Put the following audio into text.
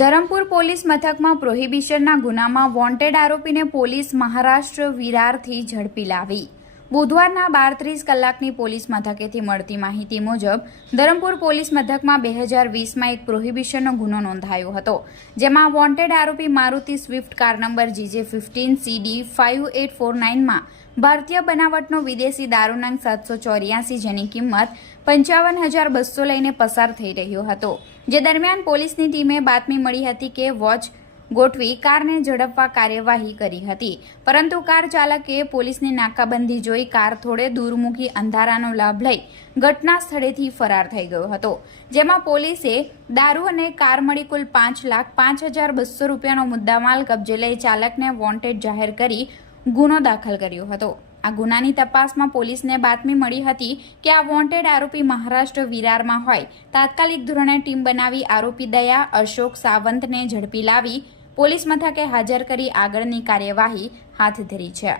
Dharampur police મથકમાં પ્રોહિબિશનના ગુનામાં wanted આરોપીને પોલીસ મહારાષ્ટ્ર વિરારથી ઝડપી લાવી. બુધવારના બાર ત્રીસ કલાકની પોલીસ મથકેથી મળતી માહિતી મુજબ, ધરમપુર પોલીસ મથકમાં બે હજાર વીસમાં એક પ્રોહિબિશનનો ગુનો નોંધાયો હતો, જેમાં વોન્ટેડ આરોપી Maruti swift, car number GJ fifteen CD five eight four નાઇનમાં ભારતીય બનાવટનો વિદેશી દારૂનાંગ સાતસો ચોર્યાસી જેની કિંમત પંચાવન હજાર બસો લઈને પસાર થઈ રહ્યો હતો. જે દરમિયાન પોલીસની ટીમે બાતમી મળી હતી કે વોચ ગોઠવી કારને ઝડપવા કાર્યવાહી કરી હતી. પરંતુ કાર ચાલકે પોલીસની નાકાબંધી જોઈ કાર થોડે દૂર મૂકી અંધારાનો લાભ લઈ ઘટના સ્થળેથી ફરાર થઈ ગયો હતો. જેમાં પોલીસે દારૂ અને કાર મળી કુલ પાંચ લાખ પાંચ હજાર બસો રૂપિયાનો મુદ્દામાલ કબજે લઈ ચાલકને વોન્ટેડ જાહેર કરી ગુનો દાખલ કર્યો હતો. આ ગુનાની તપાસમાં પોલીસને બાતમી મળી હતી કે આ વોન્ટેડ આરોપી મહારાષ્ટ્ર વિરારમાં હોય. તાત્કાલિક ધોરણે ટીમ બનાવી આરોપી દયા, અશોક સાવંતને ઝડપી લાવી પોલીસ મથકે હાજર કરી આગળની કાર્યવાહી હાથ ધરી છે.